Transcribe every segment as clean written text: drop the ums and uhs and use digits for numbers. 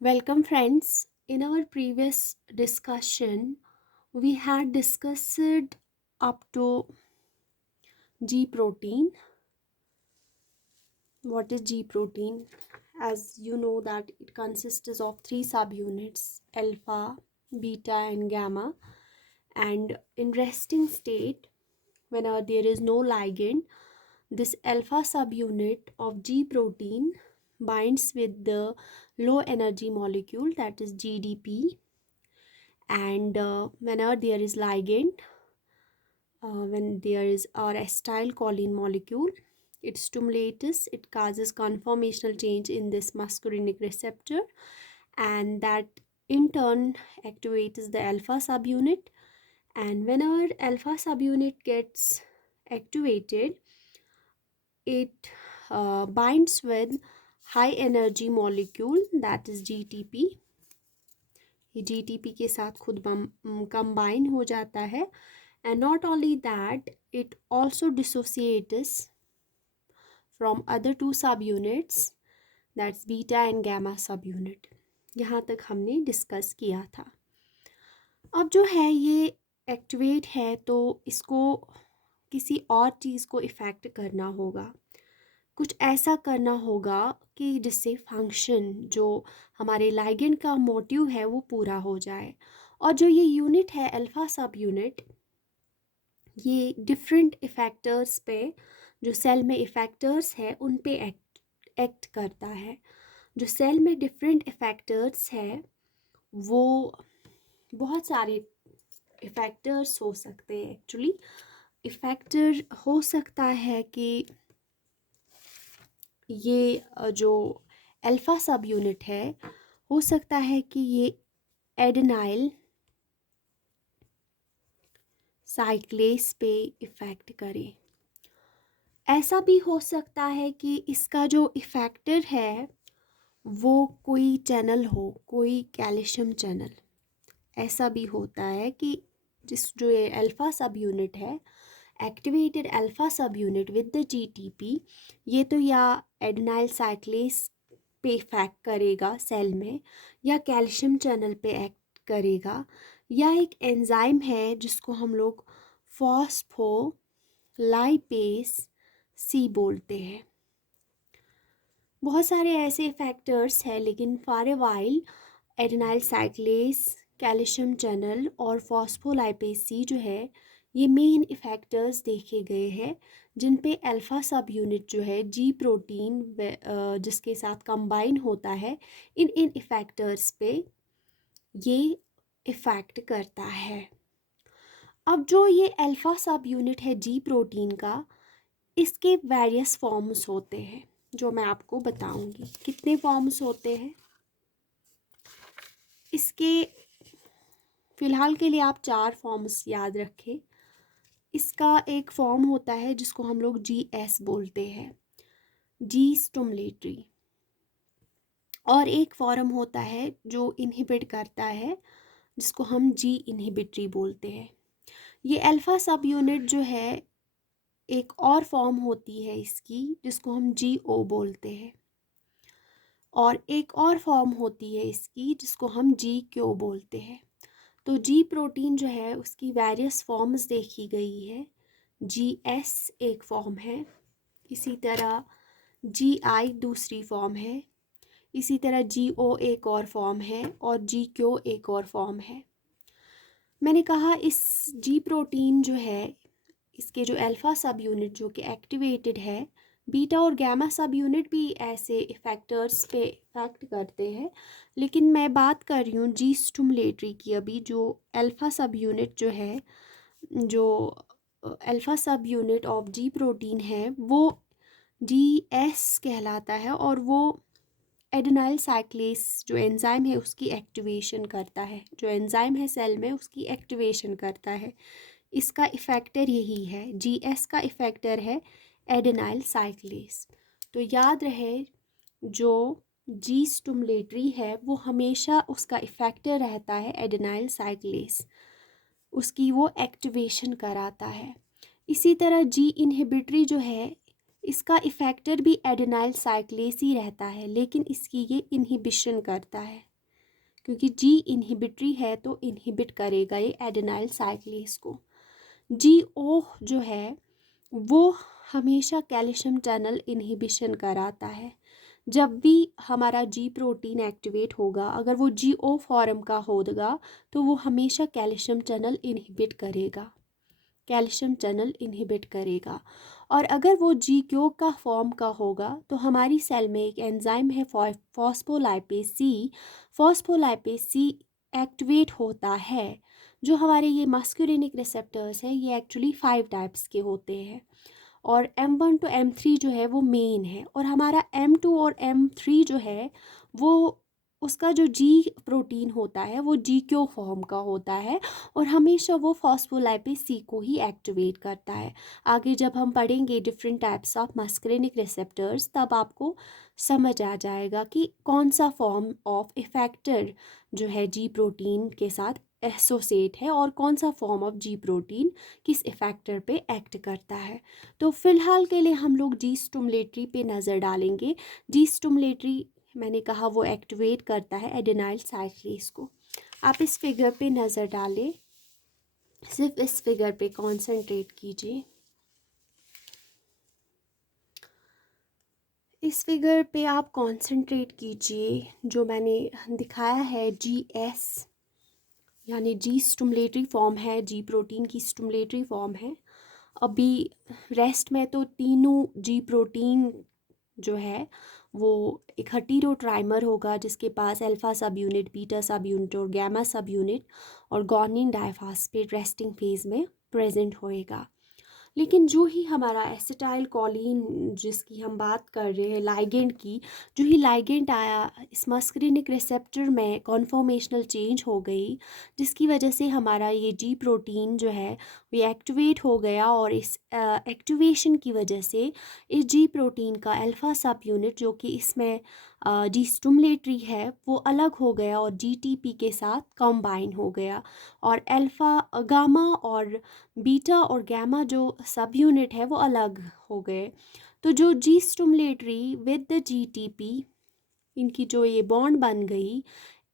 Welcome, friends. In our previous discussion, we had discussed up to G protein. What is G protein? As you know, that it consists of three subunits: alpha, beta, and gamma. And in resting state, whenever there is no ligand, this alpha subunit of G protein binds with the low energy molecule, that is GDP. And whenever there is ligand, when there is our acetylcholine molecule, it stimulates, it causes conformational change in this muscarinic receptor, and that in turn activates the alpha subunit. And whenever alpha subunit gets activated, it binds with high energy molecule, that is GTP. ये GTP के साथ खुद combine हो जाता है. And not only that, it also dissociates from other two subunits, that's beta and gamma subunit. यहाँ तक हमने डिस्कस किया था. अब जो है ये एक्टिवेट है, तो इसको किसी और चीज़ को इफ़ेक्ट करना होगा, कुछ ऐसा करना होगा कि जिससे फंक्शन, जो हमारे लाइगेंड का मोटिव है, वो पूरा हो जाए. और जो ये यूनिट है अल्फा सब यूनिट, ये डिफरेंट इफ़ेक्टर्स पे, जो सेल में इफ़ेक्टर्स है उन पे एक्ट करता है. जो सेल में डिफरेंट इफ़ेक्टर्स है, वो बहुत सारे इफ़ेक्टर्स हो सकते हैं. एक्चुअली इफ़ेक्टर हो सकता है कि ये जो अल्फ़ा सब यूनिट है, हो सकता है कि ये एडेनाइल साइक्लेस पे इफ़ेक्ट करे. ऐसा भी हो सकता है कि इसका जो इफ़ेक्टर है वो कोई चैनल हो, कोई कैल्शियम चैनल. ऐसा भी होता है कि जो ये अल्फ़ा सब यूनिट है, एक्टिवेटेड अल्फ़ा सब यूनिट विद द जीटीपी, ये तो या एडेनाइल साइक्लेस पे इफेक्ट करेगा सेल में, या कैल्शियम चैनल पे एक्ट करेगा, या एक एंजाइम है जिसको हम लोग फॉस्फोलाइपेस सी बोलते हैं. बहुत सारे ऐसे फैक्टर्स हैं, लेकिन for a while adenylyl cyclase, calcium channel और फॉस्फोलाइपेस सी जो है, ये मेन इफेक्टर्स देखे गए हैं जिन पे अल्फ़ा सब यूनिट जो है जी प्रोटीन जिसके साथ कंबाइन होता है, इन इफेक्टर्स पे ये इफ़ेक्ट करता है. अब जो ये अल्फ़ा सब यूनिट है जी प्रोटीन का, इसके वेरियस फॉर्म्स होते हैं जो मैं आपको बताऊंगी. कितने फॉर्म्स होते हैं इसके, फ़िलहाल के लिए आप 4 फॉर्म्स याद रखें. इसका एक फॉर्म होता है जिसको हम लोग GS बोलते हैं, जी स्टिमुलेटरी. और एक फॉर्म होता है जो इनहिबिट करता है, जिसको हम जी इनहिबिटरी बोलते हैं. ये अल्फ़ा सब यूनिट जो है, एक और फॉर्म होती है इसकी जिसको हम GO बोलते हैं. और एक और फॉर्म होती है इसकी जिसको हम GQ बोलते हैं. तो जी प्रोटीन जो है उसकी वेरियस फॉर्म्स देखी गई है. GS एक फॉर्म है, इसी तरह GI दूसरी फॉर्म है, इसी तरह GO एक और फॉर्म है, और GQ एक और फॉर्म है. मैंने कहा इस जी प्रोटीन जो है, इसके जो अल्फ़ा सब यूनिट जो कि एक्टिवेटेड है, बीटा और गामा सब यूनिट भी ऐसे इफ़ेक्टर्स पे इफ़ेक्ट करते हैं, लेकिन मैं बात कर रही हूँ जी स्टिमुलेटरी की. अभी जो अल्फ़ा सब यूनिट जो है, जो अल्फ़ा सब यूनिट ऑफ जी प्रोटीन है, वो GS कहलाता है, और वो एडेनाइल साइक्लेस जो एंजाइम है उसकी एक्टिवेशन करता है. जो एंजाइम है सेल में उसकी एक्टिवेशन करता है. इसका इफ़ेक्टर यही है, GS का इफ़ेक्टर है एडेनाइल साइक्लेस. तो याद रहे, जो जी स्टिमुलेटरी है वो हमेशा उसका इफ़ेक्टर रहता है एडेनाइल साइक्लेस, उसकी वो एक्टिवेशन कराता है. इसी तरह जी इनहिबिटरी जो है, इसका इफेक्टर भी एडेनाइल साइक्लेस ही रहता है, लेकिन इसकी ये इनहिबिशन करता है, क्योंकि जी इनहिबिटरी है तो इनहिबिट करेगा ये एडेनाइल साइक्लेस को। जी ओ जो है वो हमेशा कैल्शियम टनल इनहिबिशन कराता है। जब भी हमारा जी प्रोटीन एक्टिवेट होगा, अगर वो जी ओ फॉर्म का होगा तो वो हमेशा कैल्शियम टनल इनहिबिट करेगा, कैल्शियम चैनल इनहिबिट करेगा। और अगर वो जी क्यू का फॉर्म का होगा तो हमारी सेल में एक एंजाइम है फॉस्फोलाइपेज सी, फॉस्फोलाइपेज सी एक्टिवेट होता है। जो हमारे ये मस्कुलिनिक रिसेप्टर्स हैं ये एक्चुअली 5 टाइप्स के होते हैं, और M1 to M3 जो है वो मेन है, और हमारा M2 और M3 जो है वो उसका जो जी प्रोटीन होता है वो जी क्यू फॉर्म का होता है, और हमेशा वो फॉस्फोलाइपेज सी को ही एक्टिवेट करता है। आगे जब हम पढ़ेंगे डिफरेंट टाइप्स ऑफ मस्कुलिनिक रिसेप्टर्स तब आपको समझ आ जाएगा कि कौन सा फॉर्म ऑफ इफेक्टर जो है जी प्रोटीन के साथ एसोसिएट है और कौन सा फॉर्म ऑफ जी प्रोटीन किस इफेक्टर पे एक्ट करता है। तो फिलहाल के लिए हम लोग जी स्टिमुलेटरी पे नज़र डालेंगे। जी स्टिमुलेटरी मैंने कहा वो एक्टिवेट करता है एडेनाइल साइक्लेस को। आप इस फिगर पे नज़र डालें, सिर्फ इस फिगर पे कंसंट्रेट कीजिए। इस फिगर पे आप कंसंट्रेट कीजिए, जो मैंने दिखाया है जी एस यानी जी स्टिमुलेटरी फॉर्म है, जी प्रोटीन की स्टिमुलेटरी फॉर्म है। अभी रेस्ट में तो तीनों जी प्रोटीन जो है वो एक हेटेरोट्राइमर होगा जिसके पास alpha subunit, beta subunit और गामा सब यूनिट और गुआनिन डाइफॉस्फेट रेस्टिंग फेज में प्रेजेंट होएगा। लेकिन जो ही हमारा एसिटाइल कोलिन जिसकी हम बात कर रहे हैं लाइगेंड की, जो ही लाइगेंड आया इस मस्कुलिनिक रिसेप्टर में कॉन्फॉर्मेशनल चेंज हो गई, जिसकी वजह से हमारा ये जी प्रोटीन जो है वो एक्टिवेट हो गया, और इस एक्टिवेशन की वजह से इस जी प्रोटीन का अल्फा सब यूनिट जो कि इसमें जी स्टिमुलेटरी है वो अलग हो गया और जीटीपी के साथ कंबाइन हो गया, और अल्फा गामा और बीटा और गामा जो सब यूनिट है वो अलग हो गए। तो जो जी स्टिमुलेटरी विद द जीटीपी, इनकी जो ये बॉन्ड बन गई,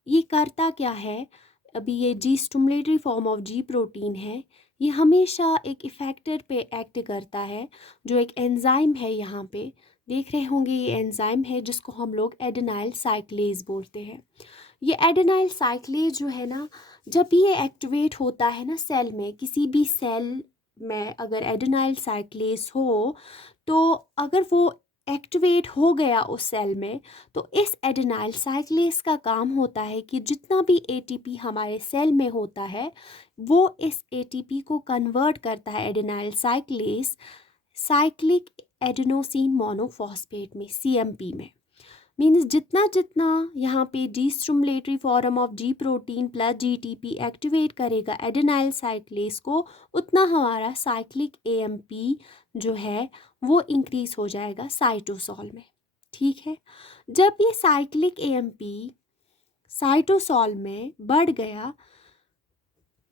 ये करता क्या है, अभी ये G stimulatory form of G protein है, ये हमेशा एक इफेक्टर पे एक्ट करता है, जो एक एंजाइम है, यहाँ पे देख रहे होंगे ये एंजाइम है जिसको हम लोग एडेनाइल साइक्लेज बोलते हैं। ये एडेनाइल साइक्लेज जो है ना, जब ये एक्टिवेट होता है ना सेल में, किसी भी सेल में अगर एडेनाइल साइक्लेज हो, तो अगर वो एक्टिवेट हो गया उस सेल में, तो इस एडेनाइल साइक्लेज का काम होता है कि जितना भी एटीपी हमारे सेल में होता है वो इस एटीपी को कन्वर्ट करता है adenylyl cyclase cyclic adenosine monophosphate में, सीएमपी में। मीन्स जितना जितना यहाँ पे G stimulatory form of G protein plus GTP activate करेगा एडेनाइल साइक्लेज को, उतना हमारा साइक्लिक एएमपी जो है वो इंक्रीज हो जाएगा साइटोसॉल में। ठीक है, जब ये साइक्लिक एएमपी साइटोसॉल में बढ़ गया,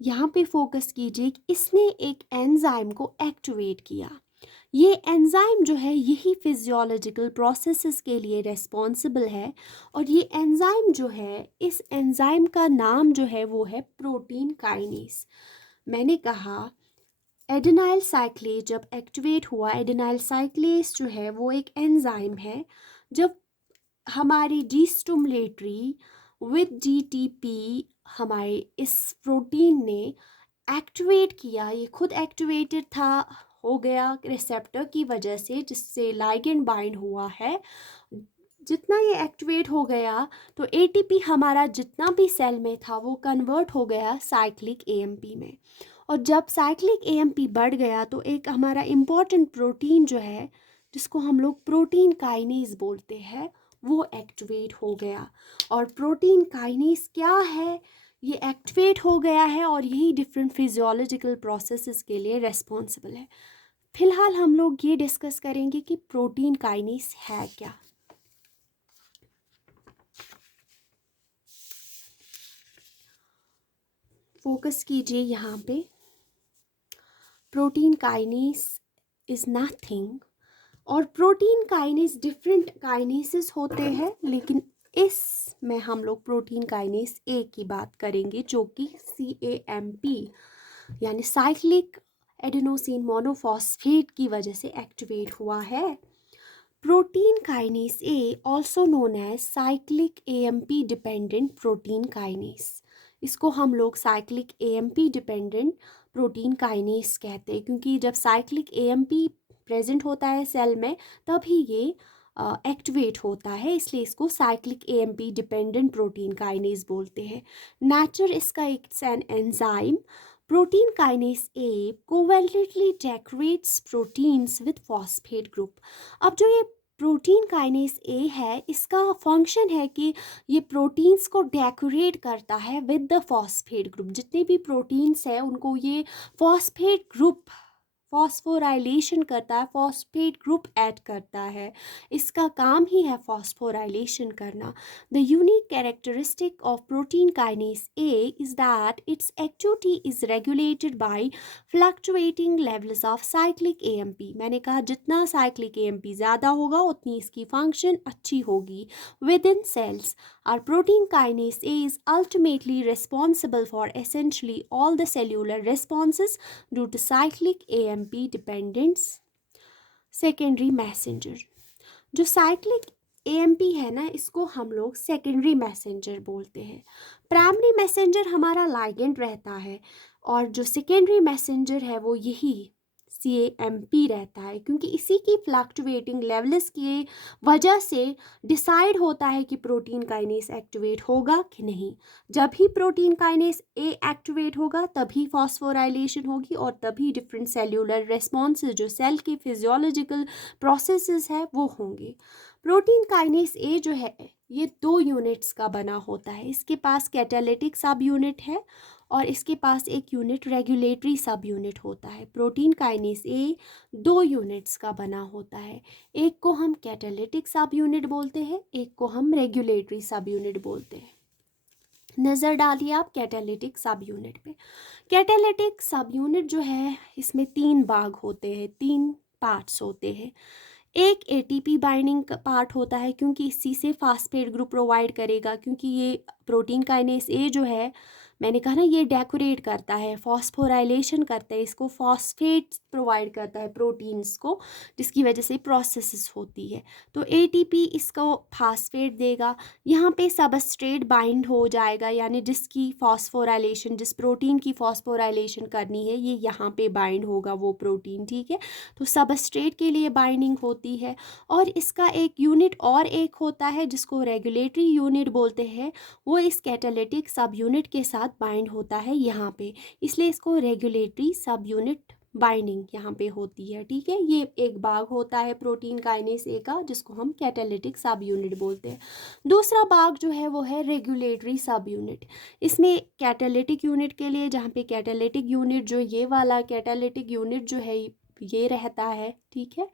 यहाँ पे फोकस कीजिए कि इसने एक एंजाइम को एक्टिवेट किया। ये एंजाइम जो है यही फिजियोलॉजिकल प्रोसेसेस के लिए रेस्पॉन्सिबल है, और ये एंजाइम जो है, इस एंजाइम का नाम जो है वो है प्रोटीन काइनेस। मैंने कहा एडेनाइल साइक्लेज जब एक्टिवेट हुआ, एडेनाइल साइक्लेज जो है वो एक एंजाइम है। जब हमारी जी स्टिमुलेटरी विद जीटीपी हमारे इस प्रोटीन ने एक्टिवेट किया, ये खुद एक्टिवेटेड था, हो गया रिसेप्टर की वजह से जिससे लाइगेंड बाइंड हुआ है, जितना ये एक्टिवेट हो गया तो एटीपी हमारा जितना भी सेल में था वो कन्वर्ट हो गया साइक्लिक एएमपी में। और जब साइक्लिक एएमपी बढ़ गया तो एक हमारा इम्पॉर्टेंट प्रोटीन जो है जिसको हम लोग प्रोटीन काइनेज बोलते हैं वो एक्टिवेट हो गया। और प्रोटीन काइनेज क्या है, ये एक्टिवेट हो गया है और यही डिफरेंट फिजियोलॉजिकल प्रोसेसेस के लिए रेस्पॉन्सिबल है। फिलहाल हम लोग ये डिस्कस करेंगे कि प्रोटीन काइनेज है क्या। फोकस कीजिए यहाँ पे। प्रोटीन काइनेज इज नथिंग और प्रोटीन काइनेस डिफरेंट काइनेसिस होते हैं, लेकिन इसमें हम लोग प्रोटीन काइनेस ए की बात करेंगे जो कि CAMP यानी साइक्लिक एडेनोसिन मोनोफॉस्फेट की वजह से एक्टिवेट हुआ है। Protein kinase A also known as cyclic AMP dependent protein kinase, इसको हम लोग cyclic AMP dependent protein kinase कहते हैं, क्योंकि जब साइक्लिक AMP प्रेजेंट होता है सेल में तभी ये एक्टिवेट होता है, इसलिए इसको cyclic AMP dependent protein kinase बोलते हैं। नेचर इसका एक an enzyme protein kinase A covalently decorates proteins with phosphate group. अब जो ये प्रोटीन काइनेस ए है, इसका फंक्शन है कि ये प्रोटीन्स को डेकोरेट करता है विद द फॉस्फेट ग्रुप। जितने भी प्रोटीन्स हैं उनको ये फॉस्फेट ग्रुप फॉस्फोराइलेशन करता है, फॉस्फेट ग्रुप ऐड करता है, इसका काम ही है फॉस्फोराइलेशन करना। The unique characteristic of protein kinase A is that it's activity is regulated by fluctuating levels of cyclic AMP। मैंने कहा जितना साइक्लिक AMP ज़्यादा होगा उतनी इसकी फंक्शन अच्छी होगी within cells. Our protein kinase A is ultimately responsible for essentially all the cellular responses due to cyclic AMP dependence secondary messenger। जो cyclic AMP है ना, इसको हम लोग सेकेंडरी मैसेंजर बोलते हैं। प्राइमरी मैसेंजर हमारा लाइगेंड रहता है और जो सेकेंडरी मैसेंजर है वो यही CAMP रहता है, क्योंकि इसी की फ्लक्चुएटिंग लेवल्स की वजह से डिसाइड होता है कि प्रोटीन काइनेस एक्टिवेट होगा कि नहीं। जब ही प्रोटीन काइनेस ए एक्टिवेट होगा तभी फॉस्फोराइलेशन होगी और तभी डिफरेंट सेल्यूलर रेस्पॉन्सेज जो सेल के फिजियोलॉजिकल प्रोसेसेस है वो होंगे। प्रोटीन काइनेस ए जो है ये 2 यूनिट्स का बना होता है। इसके पास कैटालिटिक सब यूनिट है और इसके पास एक यूनिट रेगुलेटरी सब यूनिट होता है। प्रोटीन काइनेस ए 2 यूनिट्स का बना होता है, एक को हम कैटालिटिक सब यूनिट बोलते हैं, एक को हम रेगुलेटरी सब यूनिट बोलते हैं। नज़र डालिए आप कैटालिटिक सब यूनिट पे। कैटालिटिक सब यूनिट जो है इसमें 3 भाग होते हैं, 3 पार्ट्स होते हैं। एक ATP बाइंडिंग पार्ट होता है, क्योंकि इसी से फास्फेट ग्रुप प्रोवाइड करेगा, क्योंकि ये प्रोटीन काइनेस ए जो है मैंने कहा ना ये डेकोरेट करता है, फॉस्फोराइलेशन करता है, इसको फॉस्फेट प्रोवाइड करता है प्रोटीन्स को, जिसकी वजह से प्रोसेसेस होती है। तो ATP इसको फास्फेट देगा, यहाँ पे सबस्ट्रेट बाइंड हो जाएगा, यानी जिसकी फॉस्फोराइलेशन जिस प्रोटीन की फॉस्फोराइलेशन करनी है ये यहाँ पे बाइंड होगा वो प्रोटीन, ठीक है। तो सबस्ट्रेट के लिए बाइंडिंग होती है। और इसका एक यूनिट और एक होता है जिसको रेगुलेटरी यूनिट बोलते हैं, वो इस कैटालिटिक सब यूनिट के साथ बाइंड होता है यहाँ पे, इसलिए इसको रेगुलेटरी सब यूनिट बाइंडिंग यहाँ पे होती है, ठीक है। ये एक भाग होता है प्रोटीन काइनेस ए का जिसको हम कैटालिटिक सब यूनिट बोलते हैं। दूसरा भाग जो है वो है रेगुलेटरी सब यूनिट। इसमें कैटालिटिक यूनिट के लिए, जहाँ पे कैटालिटिक यूनिट जो ये वाला कैटालिटिक यूनिट जो है ये रहता है, ठीक है,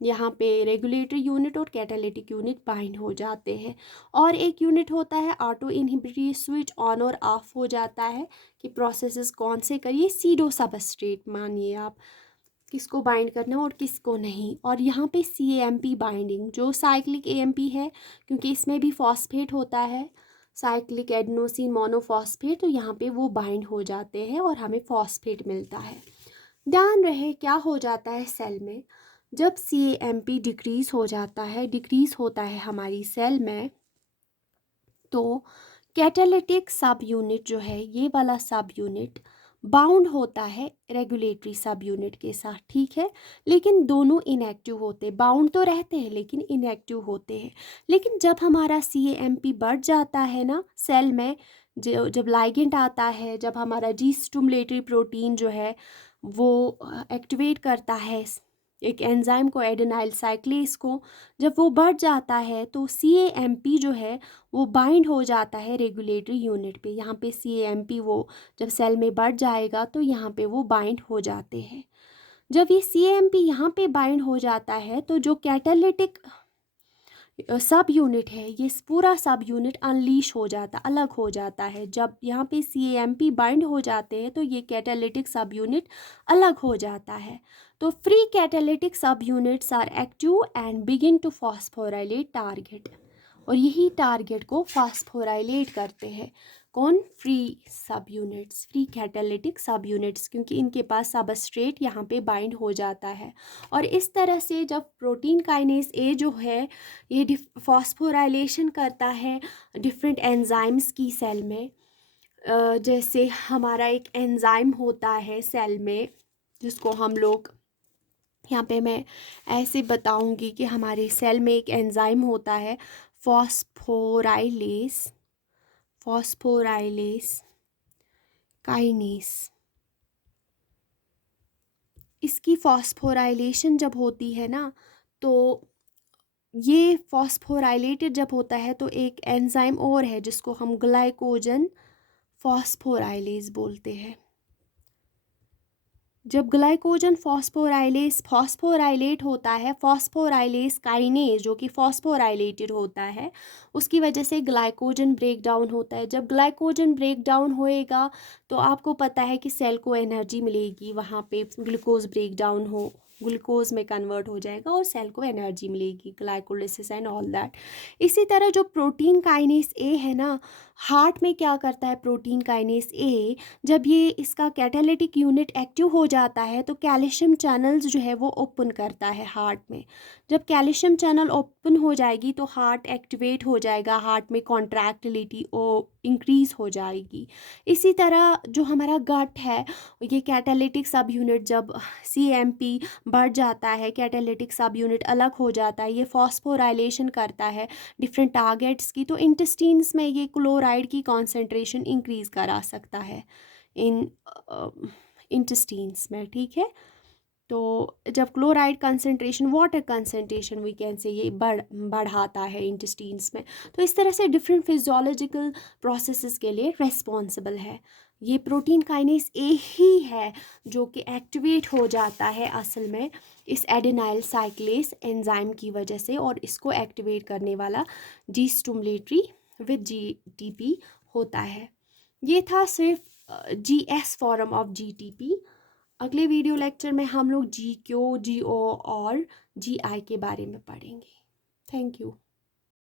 यहाँ पे रेगुलेटरी यूनिट और कैटालिटिक यूनिट बाइंड हो जाते हैं। और एक यूनिट होता है ऑटो इनहिबिटरी स्विच ऑन और ऑफ हो जाता है कि प्रोसेसेस कौन से करिए, सीडो सबस्ट्रेट मानिए आप, किसको बाइंड करना है और किसको नहीं। और यहाँ पे CAMP बाइंडिंग जो साइक्लिक AMP है, क्योंकि इसमें भी फॉस्फेट होता है, साइक्लिक एडेनोसिन मोनोफॉस्फेट, तो यहाँ पे वो बाइंड हो जाते हैं और हमें फॉस्फेट मिलता है। ध्यान रहे क्या हो जाता है सेल में, जब CAMP डिक्रीज़ हो जाता है, डिक्रीज़ होता है हमारी सेल में, तो कैटालिटिक सब यूनिट जो है ये वाला सब यूनिट बाउंड होता है रेगुलेटरी सब यूनिट के साथ, ठीक है। लेकिन दोनों इनएक्टिव होते हैं, बाउंड तो रहते हैं लेकिन इनएक्टिव होते हैं। लेकिन जब हमारा CAMP बढ़ जाता है ना सेल में, जब लाइगेंड आता है, जब हमारा स्टिमुलेटरी प्रोटीन जो है वो एक्टिवेट करता है एक एंजाइम को, एडेनाइल साइक्लेस को, जब वो बढ़ जाता है तो CAMP जो है वो बाइंड हो जाता है रेगुलेटरी यूनिट पे। यहाँ पे CAMP वो जब सेल में बढ़ जाएगा तो यहाँ पे वो बाइंड हो जाते हैं। जब ये CAMP यहाँ पे बाइंड हो जाता है तो जो कैटालिटिक सब यूनिट है, ये पूरा सब यूनिट अनलीश हो जाता, अलग हो जाता है। जब यहाँ पे CAMP बाइंड हो जाते हैं तो ये कैटालिटिक सब यूनिट अलग हो जाता है। तो free catalytic subunits are active and begin to phosphorylate target, और यही टारगेट को फॉस्फोराइलेट करते हैं। कौन? फ्री सब यूनिट्स, फ्री कैटालिटिक सब यूनिट्स, क्योंकि इनके पास सबस्ट्रेट यहाँ पे बाइंड हो जाता है। और इस तरह से जब प्रोटीन काइनेज ए जो है ये फॉस्फोराइलेशन करता है डिफरेंट एंजाइम्स की सेल में, जैसे हमारा एक एंजाइम होता है सेल में जिसको हम लोग, यहाँ पे मैं ऐसे बताऊंगी कि हमारे सेल में एक एंजाइम होता है फॉस्फोराइलेस, फॉस्फोराइलेस काइनेस। इसकी फॉस्फोराइलेशन जब होती है ना, तो ये फॉस्फोराइलेटेड जब होता है तो एक एंजाइम और है जिसको हम ग्लाइकोजन फॉस्फोराइलेज बोलते हैं। जब ग्लाइकोजन फॉस्फोराइलेट होता है, फॉस्फोराइलेस काइनेज जो कि फॉस्फोराइलेटेड होता है, उसकी वजह से ग्लाइकोजन ब्रेक डाउन होता है। जब ग्लाइकोजन ब्रेक डाउन होएगा तो आपको पता है कि सेल को एनर्जी मिलेगी, वहाँ पे ग्लूकोज ब्रेक डाउन हो, ग्लूकोज में कन्वर्ट हो जाएगा और सेल को एनर्जी मिलेगी, ग्लाइकोलिसिस एंड ऑल दैट। इसी तरह जो प्रोटीन काइनेस ए है ना, हार्ट में क्या करता है प्रोटीन काइनेस ए, जब ये इसका कैटालिटिक यूनिट एक्टिव हो जाता है तो कैल्शियम चैनल्स जो है वो ओपन करता है हार्ट में। जब कैल्शियम चैनल ओपन हो जाएगी तो हार्ट एक्टिवेट हो जाएगा, हार्ट में कॉन्ट्रैक्टिलिटी इंक्रीज हो जाएगी। इसी तरह जो हमारा गट है, ये कैटालिटिक सब यूनिट जब CAMP बढ़ जाता है, कैटालिटिक सब यूनिट अलग हो जाता है, ये फॉस्फोराइलेशन करता है डिफरेंट टारगेट्स की, तो इंटेस्टाइन्स में ये क्लोराइड की कॉन्सेंट्रेशन इंक्रीज करा सकता है इन इंटेस्टाइन्स में, ठीक है। तो जब chloride concentration, water concentration we can say, ये बढ़ाता है इंटेस्टाइन्स में। तो इस तरह से डिफरेंट फिजियोलॉजिकल प्रोसेसेस के लिए रेस्पॉन्सिबल है। ये प्रोटीन काइनेज ए ही है जो कि एक्टिवेट हो जाता है असल में इस एडेनाइल साइक्लेस एंजाइम की वजह से, और इसको एक्टिवेट करने वाला G-स्टिमुलेटरी विद GTP होता है। ये था सिर्फ GS फॉर्म ऑफ GTP। अगले वीडियो लेक्चर में हम लोग GQ, GO और GI के बारे में पढ़ेंगे। Thank you.